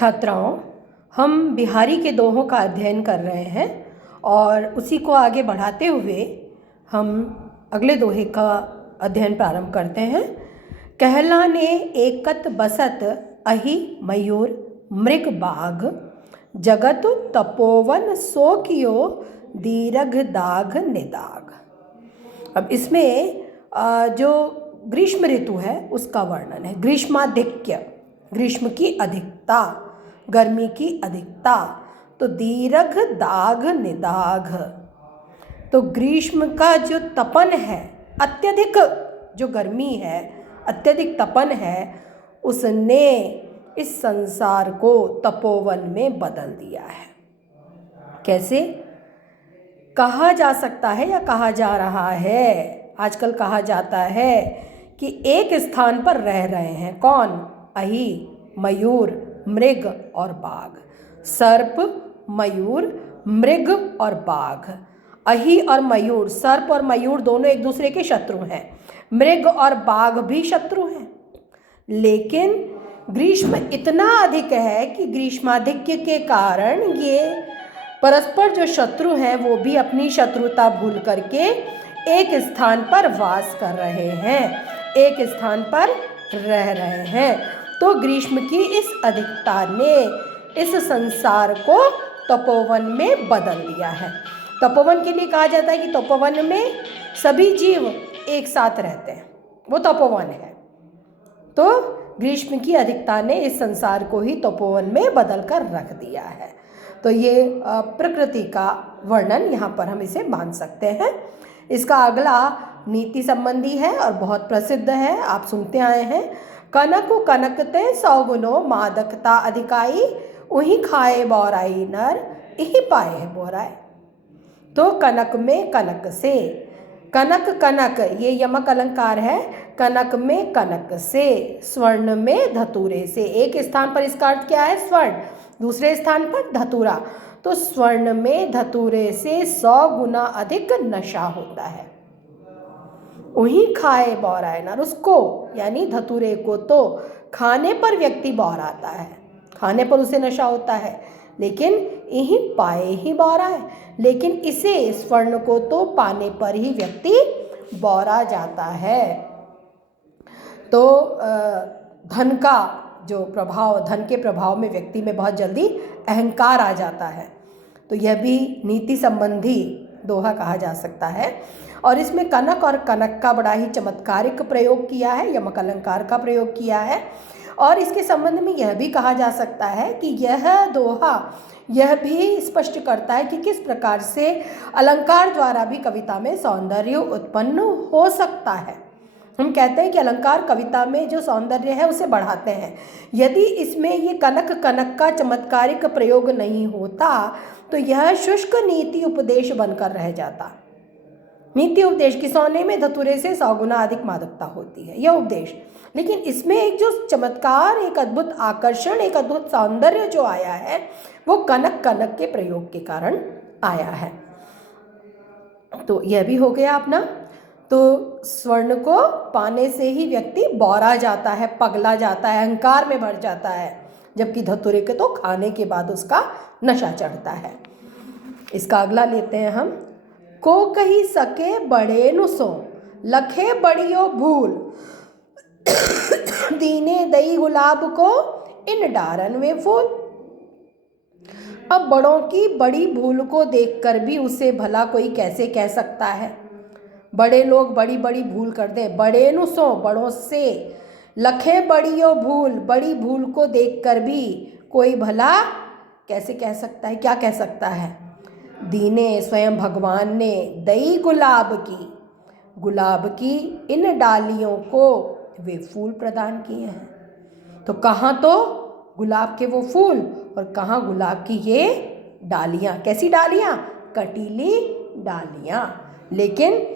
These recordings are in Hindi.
छात्राओं, हम बिहारी के दोहों का अध्ययन कर रहे हैं और उसी को आगे बढ़ाते हुए हम अगले दोहे का अध्ययन प्रारंभ करते हैं। कहलाने एकत बसत अहि मयूर मृग बाघ, जगत तपोवन सो कियो दीर्घ दाघ निदाघ। अब इसमें जो ग्रीष्म ऋतु है उसका वर्णन है। ग्रीष्माधिक्य, ग्रीष्म की अधिकता, गर्मी की अधिकता, तो दीर्घ दाघ निदाघ। तो ग्रीष्म का जो तपन है, अत्यधिक जो गर्मी है, अत्यधिक तपन है, उसने इस संसार को तपोवन में बदल दिया है। कैसे कहा जा सकता है या कहा जा रहा है, आजकल कहा जाता है कि एक स्थान पर रह रहे हैं कौन? अहि, मयूर, मृग और बाघ। सर्प, मयूर, मृग और बाघ। अहि और मयूर, सर्प और मयूर दोनों एक दूसरे के शत्रु हैं। मृग और बाघ भी शत्रु हैं, लेकिन ग्रीष्म इतना अधिक है कि ग्रीष्माधिक्य के कारण ये परस्पर जो शत्रु हैं वो भी अपनी शत्रुता भूल करके एक स्थान पर वास कर रहे हैं, एक स्थान पर रह रहे हैं। तो ग्रीष्म की इस अधिकता ने इस संसार को तपोवन में बदल दिया है। तपोवन के लिए कहा जाता है कि तपोवन में सभी जीव एक साथ रहते हैं, वो तपोवन है। तो ग्रीष्म की अधिकता ने इस संसार को ही तपोवन में बदल कर रख दिया है। तो ये प्रकृति का वर्णन यहाँ पर हम इसे मान सकते हैं। इसका अगला नीति संबंधी है और बहुत प्रसिद्ध है, आप सुनते आए हैं। कनक कनकते 100 गुनो मादकता अधिकाई, उही खाए बौराई नर इही पाए है बोराए। तो कनक में कनक से, कनक कनक ये यमक अलंकार है। कनक में कनक से, स्वर्ण में धतूरे से। एक स्थान पर इसका अर्थ क्या है? स्वर्ण, दूसरे स्थान पर धतूरा। तो स्वर्ण में धतूरे से 100 गुना अधिक नशा होता है। वही खाए बौराए नर, उसको यानी धतूरे को तो खाने पर व्यक्ति बौराता है, खाने पर उसे नशा होता है, लेकिन यही पाए ही बौराए। लेकिन इसे स्वर्ण को तो पाने पर ही व्यक्ति बौरा जाता है। तो धन का जो प्रभाव, धन के प्रभाव में व्यक्ति में बहुत जल्दी अहंकार आ जाता है। तो यह भी नीति संबंधी दोहा कहा जा सकता है। और इसमें कनक और कनक का बड़ा ही चमत्कारिक प्रयोग किया है, यमक अलंकार का प्रयोग किया है। और इसके संबंध में यह भी कहा जा सकता है कि यह दोहा यह भी स्पष्ट करता है कि किस प्रकार से अलंकार द्वारा भी कविता में सौंदर्य उत्पन्न हो सकता है। हम कहते हैं कि अलंकार कविता में जो सौंदर्य है उसे बढ़ाते हैं। यदि इसमें ये कनक कनक का चमत्कारिक प्रयोग नहीं होता तो यह शुष्क नीति उपदेश बनकर रह जाता। नीति उपदेश कि सोने में धतूरे से 100 गुना अधिक मादकता होती है, यह उपदेश। लेकिन इसमें एक जो चमत्कार, एक अद्भुत आकर्षण, एक अद्भुत सौंदर्य जो आया है वो कनक कनक के प्रयोग के कारण आया है। तो यह भी हो गया अपना। तो स्वर्ण को पाने से ही व्यक्ति बौरा जाता है, पगला जाता है, अहंकार में भर जाता है, जबकि धतूरे के तो खाने के बाद उसका नशा चढ़ता है। इसका अगला लेते हैं हम। को कही सके बड़े नु सो, लखे बड़ियो भूल, दीने दई गुलाब को इन डारन में फूल। अब बड़ों की बड़ी भूल को देखकर भी उसे भला कोई कैसे कह सकता है? बड़े लोग बड़ी बड़ी भूल कर दें, बड़े नु सो, बड़ों से, लखे बड़ियो भूल, बड़ी भूल को देखकर भी कोई भला कैसे कह सकता है? क्या कह सकता है? दीने, स्वयं भगवान ने, दई गुलाब की इन डालियों को वे फूल प्रदान किए हैं। तो कहाँ तो गुलाब के वो फूल और कहाँ गुलाब की ये डालियाँ। कैसी डालियाँ? कटीली डालियाँ। लेकिन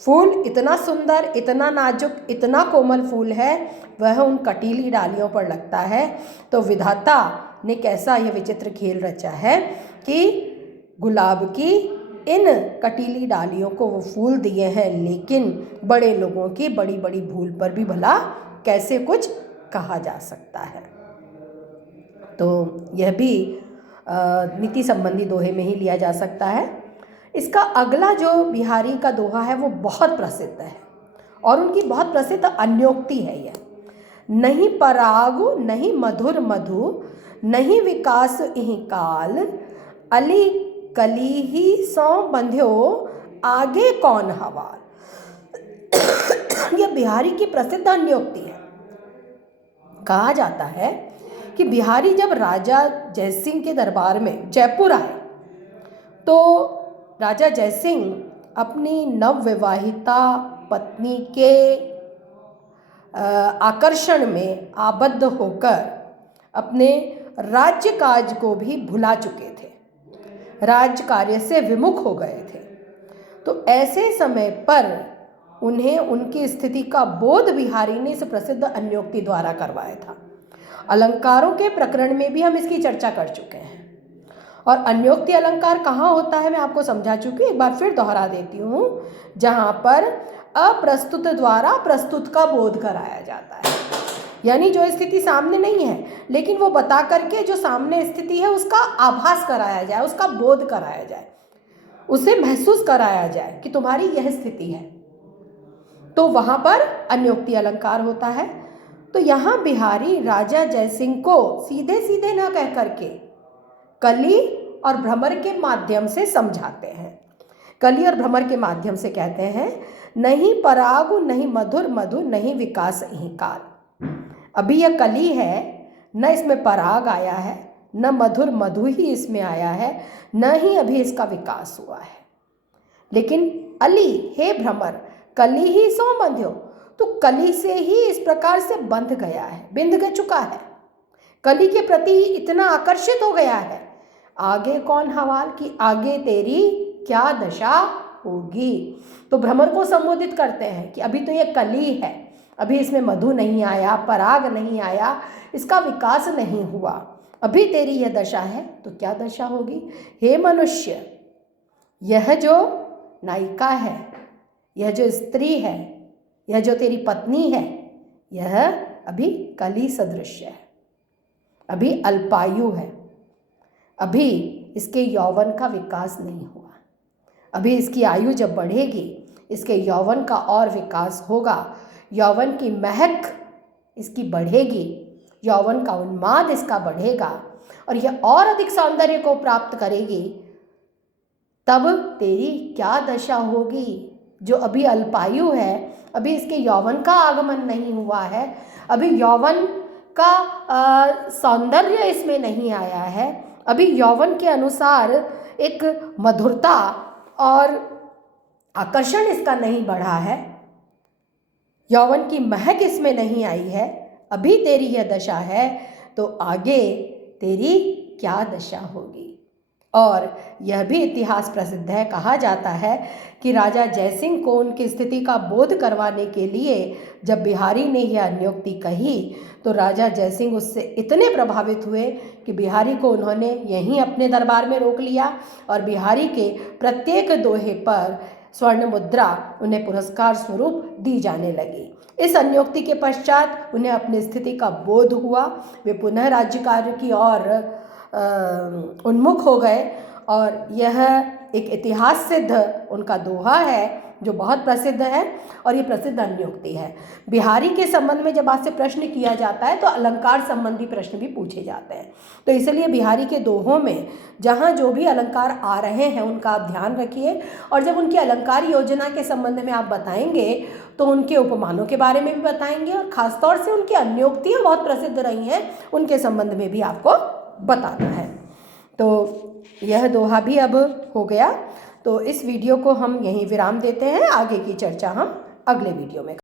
फूल इतना सुंदर, इतना नाजुक, इतना कोमल फूल है, वह उन कटीली डालियों पर लगता है। तो विधाता ने कैसा यह विचित्र खेल रचा है कि गुलाब की इन कटीली डालियों को वो फूल दिए हैं, लेकिन बड़े लोगों की बड़ी बड़ी भूल पर भी भला कैसे कुछ कहा जा सकता है। तो यह भी नीति संबंधी दोहे में ही लिया जा सकता है। इसका अगला जो बिहारी का दोहा है वो बहुत प्रसिद्ध है और उनकी बहुत प्रसिद्ध अन्योक्ति है यह। नहीं परागु नहीं मधुर मधु, नहीं विकास इहि काल, अली कली ही सौ बंध्यो, आगे कौन हवाल। यह बिहारी की प्रसिद्ध अन्योक्ति है। कहा जाता है कि बिहारी जब राजा जयसिंह के दरबार में जयपुर आए तो राजा जयसिंह अपनी नवविवाहिता पत्नी के आकर्षण में आबद्ध होकर अपने राज्य काज को भी भुला चुके थे, राज्य कार्य से विमुख हो गए थे। तो ऐसे समय पर उन्हें उनकी स्थिति का बोध बिहारी ने इस प्रसिद्ध अन्योक्ति द्वारा करवाया था। अलंकारों के प्रकरण में भी हम इसकी चर्चा कर चुके हैं और अन्योक्ति अलंकार कहाँ होता है मैं आपको समझा चुकी हूँ, एक बार फिर दोहरा देती हूँ। जहाँ पर अप्रस्तुत द्वारा प्रस्तुत का बोध कराया जाता है, यानी जो स्थिति सामने नहीं है लेकिन वो बता करके जो सामने स्थिति है उसका आभास कराया जाए, उसका बोध कराया जाए, उसे महसूस कराया जाए कि तुम्हारी यह स्थिति है, तो वहाँ पर अन्योक्ति अलंकार होता है। तो यहाँ बिहारी राजा जयसिंह को सीधे सीधे न कह करके कली और भ्रमर के माध्यम से समझाते हैं। कली और भ्रमर के माध्यम से कहते हैं, नहीं परागु नहीं मधुर मधु, नहीं विकास इहि काल। अभी यह कली है, न इसमें पराग आया है, न मधुर मधु ही इसमें आया है, न ही अभी इसका विकास हुआ है। लेकिन अली हे भ्रमर कली ही सो बंध्यो, तो कली से ही इस प्रकार से बंध गया है, बिंध चुका है, कली के प्रति इतना आकर्षित हो गया है। आगे कौन हवाल, कि आगे तेरी क्या दशा होगी। तो भ्रमर को संबोधित करते हैं कि अभी तो ये कली है, अभी इसमें मधु नहीं आया, पराग नहीं आया, इसका विकास नहीं हुआ, अभी तेरी यह दशा है तो क्या दशा होगी। हे मनुष्य, यह जो नायिका है, यह जो स्त्री है, यह जो तेरी पत्नी है, यह अभी कली सदृश है, अभी अल्पायु है, अभी इसके यौवन का विकास नहीं हुआ। अभी इसकी आयु जब बढ़ेगी इसके यौवन का और विकास होगा, यौवन की महक इसकी बढ़ेगी, यौवन का उन्माद इसका बढ़ेगा और यह और अधिक सौंदर्य को प्राप्त करेगी, तब तेरी क्या दशा होगी। जो अभी अल्पायु है, अभी इसके यौवन का आगमन नहीं हुआ है, अभी यौवन का सौंदर्य इसमें नहीं आया है, अभी यौवन के अनुसार एक मधुरता और आकर्षण इसका नहीं बढ़ा है, यौवन की महक इसमें नहीं आई है, अभी तेरी यह दशा है तो आगे तेरी क्या दशा होगी। और यह भी इतिहास प्रसिद्ध है, कहा जाता है कि राजा जयसिंह को उनकी स्थिति का बोध करवाने के लिए जब बिहारी ने यह अन्योक्ति कही तो राजा जयसिंह उससे इतने प्रभावित हुए कि बिहारी को उन्होंने यहीं अपने दरबार में रोक लिया और बिहारी के प्रत्येक दोहे पर स्वर्ण मुद्रा उन्हें पुरस्कार स्वरूप दी जाने लगी। इस अन्योक्ति के पश्चात उन्हें अपनी स्थिति का बोध हुआ, वे पुनः राज्य कार्य की ओर उन्मुख हो गए और यह एक इतिहास सिद्ध उनका दोहा है जो बहुत प्रसिद्ध है और ये प्रसिद्ध अन्योक्ति है। बिहारी के संबंध में जब आपसे प्रश्न किया जाता है तो अलंकार संबंधी प्रश्न भी पूछे जाते हैं, तो इसलिए बिहारी के दोहों में जहाँ जो भी अलंकार आ रहे हैं उनका आप ध्यान रखिए और जब उनकी अलंकार योजना के संबंध में आप बताएंगे तो उनके उपमानों के बारे में भी बताएंगे और ख़ासतौर से उनकी अन्योक्तियाँ बहुत प्रसिद्ध रही हैं उनके संबंध में भी आपको बताना है। तो यह दोहा भी अब हो गया, तो इस वीडियो को हम यहीं विराम देते हैं, आगे की चर्चा हम अगले वीडियो में